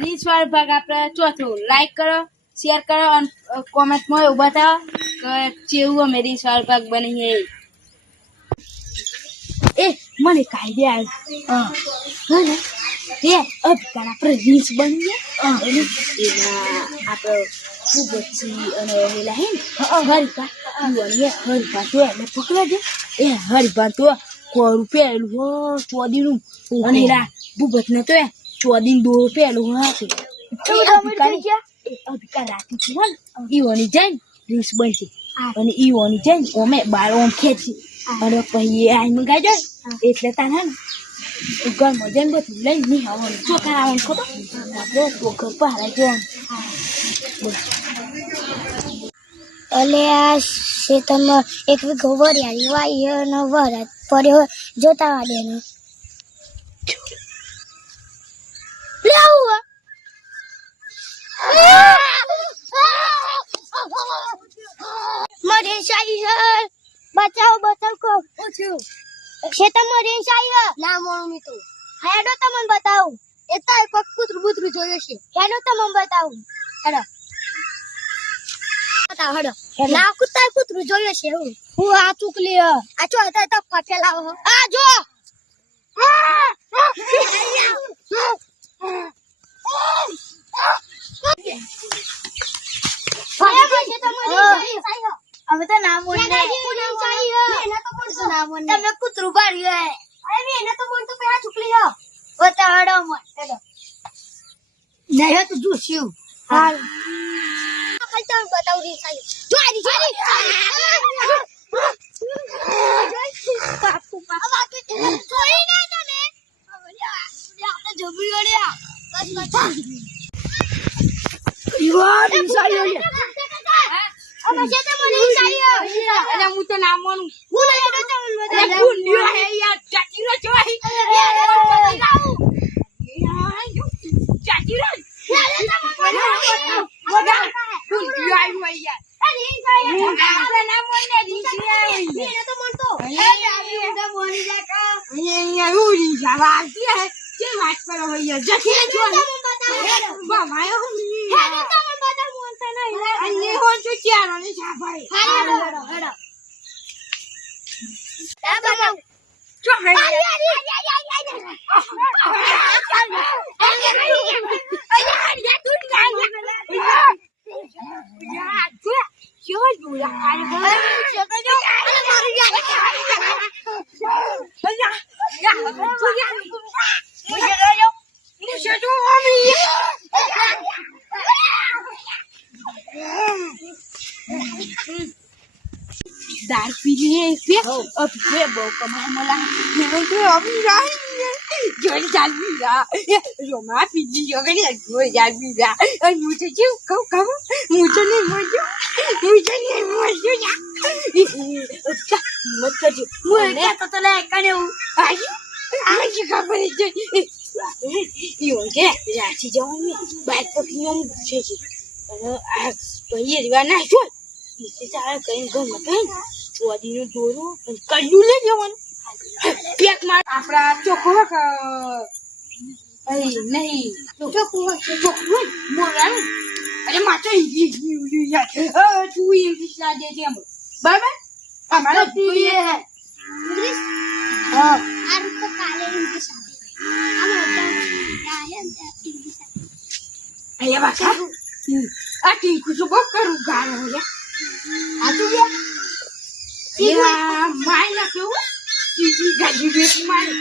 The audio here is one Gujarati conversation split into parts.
રીલ્સ વાળો ભાગ આપણે ચોથો લાઈક કરો, શેર કરો અને કોમેન્ટમાં એવું બતાવો કે કેવું અમે રીલ્સ વાળો ભાગ બની એ મને કાયદે આવ્યો એ અભિકાર આપણે રીલ્સ બનીએ એમાં આપણે ભૂપતજી અને એલા હે હરિભા હરિભા તો એને પકડા દે એ હરિભા તો 100 રૂપિયા એલું ચોદીનું અને એલા ભૂપતને તો ચોદીન 2 રૂપિયા એલું હતું અભિકાર રાતી છે ને ઈઓની જઈને રીલ્સ બનશે અને ઈઓની જઈને અમે બાર ઓમ ખેંચી અને પછી આઈ મંગાઈ એટલે તાને ઘરમાં જઈને બધું લઈ નહીં આવવાનું ચોખા આવવાનું ખબર આપણે ચોખર પહાડા જવાનું અલે આ શેતમાં એક વીઘો વરિયાળી વાઈ અને વરાત પડ્યો જોતા વાડે ને મરે શાહી બચાવ બચાવ કો શેતમાં રે શાહી ના મમ્મી તો હેડો તમને બતાવું એ તો એક કૂતરું બૂતરું જોયો છે હેડો તમને બતાવું હેડો હડો ના કૂતરું જોયો છે હું આ ચૂકલી આ ચો હતા તો ફેલાવો આ જો હવે તો નામ તમે કૂતરું પાડ્યું એને તો બોલ તો પેલા ચૂકલી હો બતાવડો મને નહીં તો જોશું હા ખાલી બતાવું રી ખાલી પાપુ પાપા જોઈ નહીં તને આપણે જબરી ગળ્યા બસ ઈવા નિસાયો લે હવે જે તે મને નિસાયો અરે હું તો નામ માનું હું નહીં તો તમને બતાવું હું લ્યો હે યાર ચાચીરો જોઈ ચાચીરો दार पी लिए पे अब पे बो कमाए मला ये तो अभी रही जोड़ी जाल भी रहा रोमा पी ली योगनी गोल जाल भी रहा और मुझे क्यों कब मुझे नहीं मजो या मत कर मुझे क्या तो ले कने आज खबर है यो के राची जाऊं मैं बात पर क्यों पूछे छी अरे तो ये रिवा ना छोड़ इसे चाहे कहीं घर में कहीं ચોદીનું દોરું અને કલ્લું લઈ જવાનું પેક માર આપડા ચોખ્ખો નહીં ચોખ્ખો મોરાનું અરે માતો ઇંગ્લિશ તું ઇંગ્લિશ ના દે છે બરાબર અમારો પીએ હે ઇંગ્લિશ હા આ તો કાલે ઇંગ્લિશ આવે બાકા આ ટીકુ તો બહુ કરું ગાળો હે આ તું યા માય ના કેવું ટીવી ગાડી બેસ માય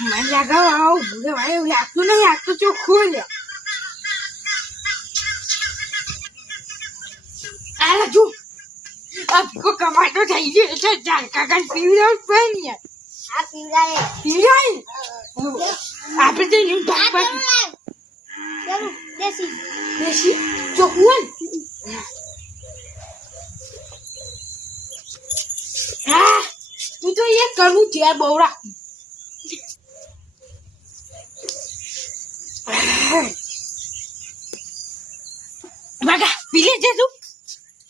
મને લગાવ આવ ભૂલે ભાઈ લાગતું નહીં આ તો ચોખ્ખું લે આ જો આપકો કમાટો થઈ ગયો છે ચાર કાકા પીવડાવ પણ આ પીવડાય આપણે તો નું ભાગ ભાગ ચલો દેશી ચોખ્ખું હા તું તો એ કરવું છે બહુ રાખ બાગા પીલે છે તું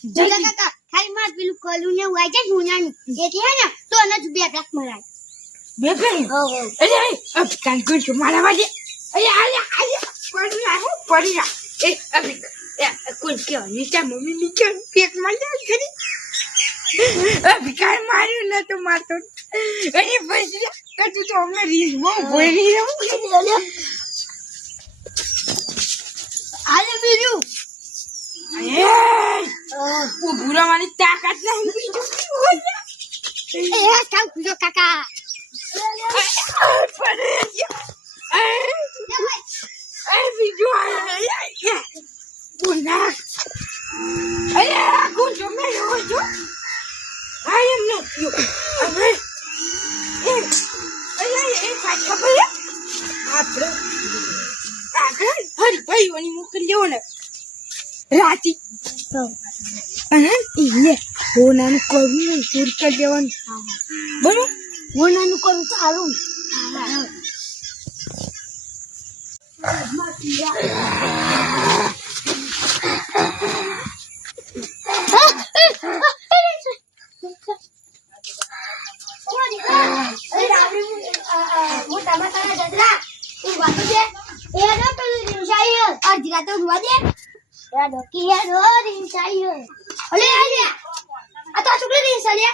જલ્દી કાકા ખાઈ માર પેલું કલું ને વાઈ જાય ગુનાનું એટલે હે ને તો અનજ બે પેક મરાય બે ભાઈ અરે અબ કાન કોઈ તો મારા વાજે અરે પડી ના એ અભી કોઈ કે નીચે મમ્મી નીચે પેટ માં જાય ખરી અભી કાન માર્યું ન તો મારતો અરે પછી તું તો અમને રીસ બહુ ભોળી રહ્યો આલે બીજું ઓ ભૂરા મારી તાકાત નહીં બીજું કામ કુજો કાકા હરિભાઈઓની મોકલી લેવો ને રાતી અને એને હોનાનું કરવું ને પૂર કરી દેવાનું બરોબર હોનાનું કરું સારું અડધી રાતે ઉડવા દે ડોકી હે રો રીંસાઈ હે અલે આ તો છોકરી રીંસા લે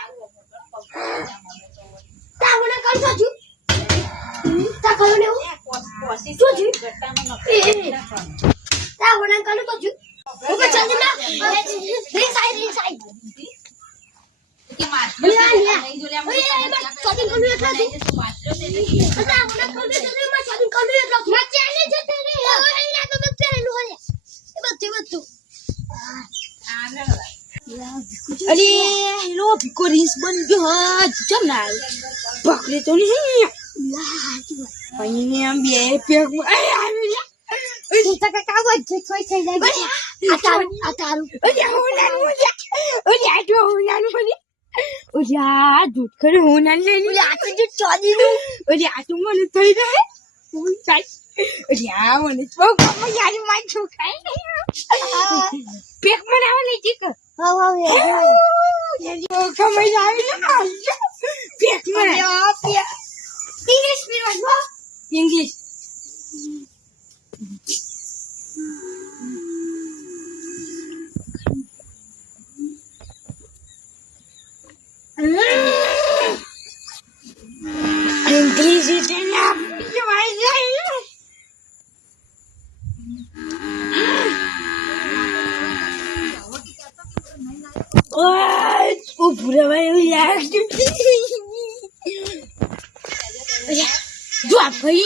તા મને કર છો જુ તા કરું ને જો જુ તા મને કરું તો જુ હું કે જલ્દી ના રીંસાઈ કે માર ચોથી કરું એટલા જુ તા મને કરું તો માં ચોથી કરું એટલા માં ચાલે જતે રે એના તો બત્તરે નું હે બધું અરે એનો ભીકો રીસ બની ગયો ચમ ના પકડે તો નહીં અહીંયા બે પેક કાકા વચ્ચે થોઈ થઈ જાય આ તારું અરે હોનાનું દૂધ કરે હોનાનું લઈ આ તો જે ચોદીનું અરે આ તો મને થઈ રહે હું ચાલ અરે આ મને બહુ ગમે યાર માર છોકરાય પેક બનાવવા લઈ જી કર હા ગમે આવી ને પેક બનાવ ઇંગ્લિશ પીરવા ઇંગ્લિશ ઇંગ્લિશ ઇતને આપી વાઈ જાય ઓ પૂરા ભાઈ યાર જો ભાઈ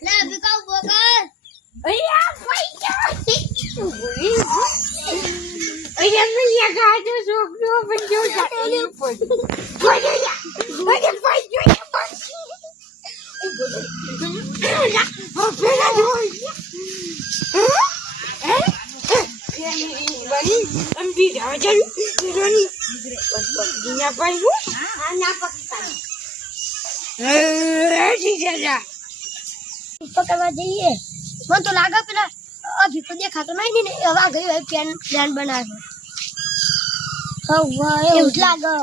લે બિકાવ બોગર પકડવા જઈએ મને તો લાગે પેલા અભી તો દેખાતો નહીં ને હવે આ ગયું પ્લાન બનાવ્યો એવું જ લાગે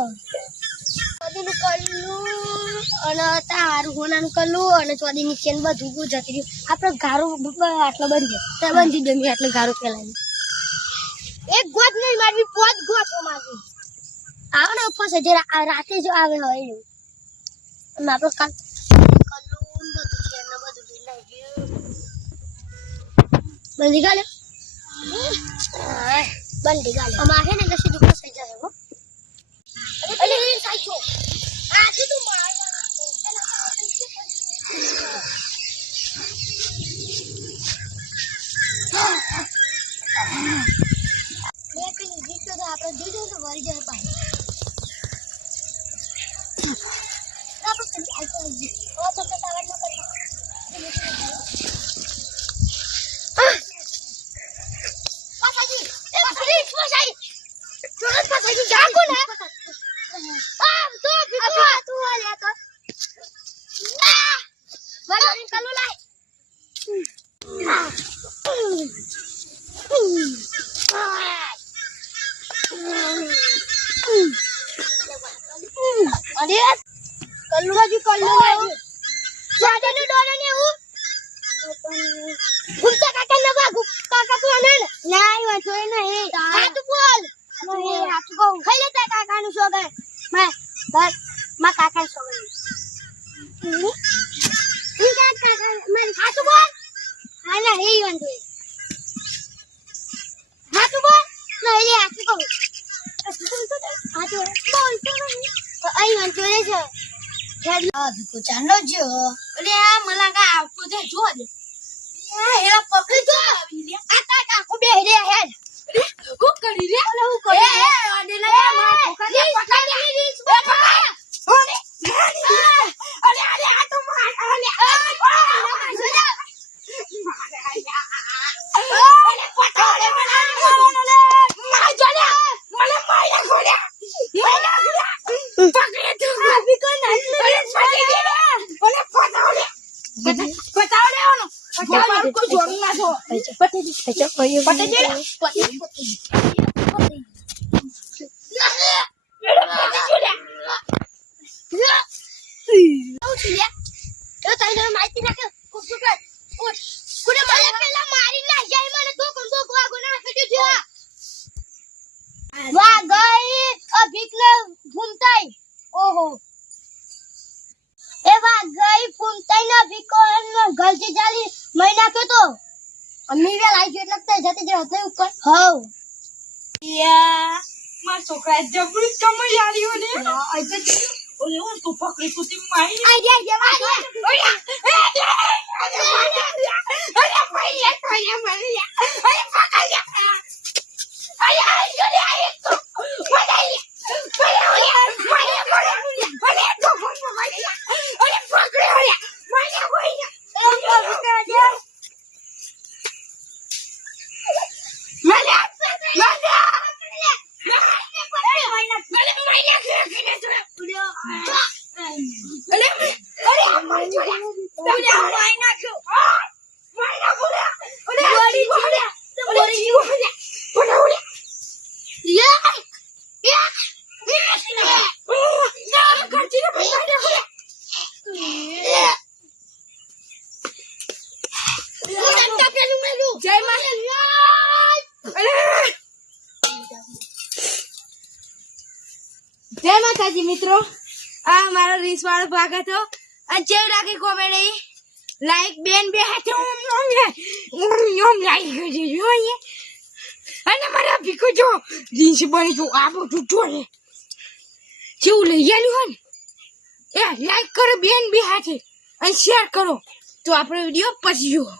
ચોદીનું કરલું અને તારું હોનાનું કરલું અને ચોદીની ચેન બધું જતી રહ્યું આપણે ગારો આટલો બંધ છે બંધી દમી આટલો ગારો ફેલાવી એક ગોત નહીં મારવી પોત ગોતો મારવી આવે ને ઉપવાસ જે રાતે જો આવે હોય એવું અને આપણે કાલ કરલું બધું ચેન ને બધું લઈ ગયું બંધી ગાલે બંધી ગાલે અમારે ને કશું દુઃખ થઈ જાય હો અરે એ સાચો આજે તું મેં પેલી જીતો તો આપણે દીધો તો વળી જાય પાણી આપણે ઓ તો તાવડ ન કરી અરે કલ્લુ બાજુ કલ્લુ જાડેનું ડોલો ને હું ગુંતા કાકા ન વાગુ કાકા તું આને ના ઈ વાંચો નહીં આ તું બોલ નહીં આ તું કહું ખાઈ લેતા કાકાનું સોગન માં કાકા સોગન ઈ કાકા મને આ તું બોલ હા ના એ વાંચો હા તું બોલ નહીં આ તું કહું આ તું બોલ તો અહીં વાંચો રે છે આ ભીખો ચાંદો જો અરે આ મલાકા આવતો છે જો દે આ હેરા પકડી જો આ તા કાકો બે રે હેડ હું કરી રે ઓલે હું કરી એ અડે લે માં પકડી પકડી રીસ પકડ ઓલે અરે અરે આ તો માર અરે અરે પકડે મને માર જલે મને માયા ગોળ્યા પકડે તું આવી કોણ અરે પકડી દે ઓલે પટાવલે ઓનો પટાવલે કો જોડી ના છો પટે દે વાહ ગઈ અભિકને ઘૂમતાઈ ઓહો એ વાહ ગઈ ઘૂમતાઈ ના ભીકો ગલતી ચાલી મહિના કે તો અમ્મી વે લાઈ એટલે તે જતી જે હતો ઉપર હવ યા માર છોકરા જબરી કમઈ આલી ઓને આઈ તો ઓલે હું તો પકડી તો તી મારી આઈ દે ઓયા અરે ભાઈ ભાઈ મારી અરે પકડ યા અરે તો પડાઈ જય માતાજી મિત્રો આ મારો રીસ વાળો ભાગ હતો અને જેવું લાગે કોમેડી લાઈક બેન બે હાથે ઓમ લાઈક જોઈએ અને મારા ભીખો જો રીસ બની તો આ બધું જોડે જેવું લઈ આલ્યું હોય ને એ લાઈક કરો બેન બે હાથે અને શેર કરો તો આપણો વિડીયો પછી જુઓ.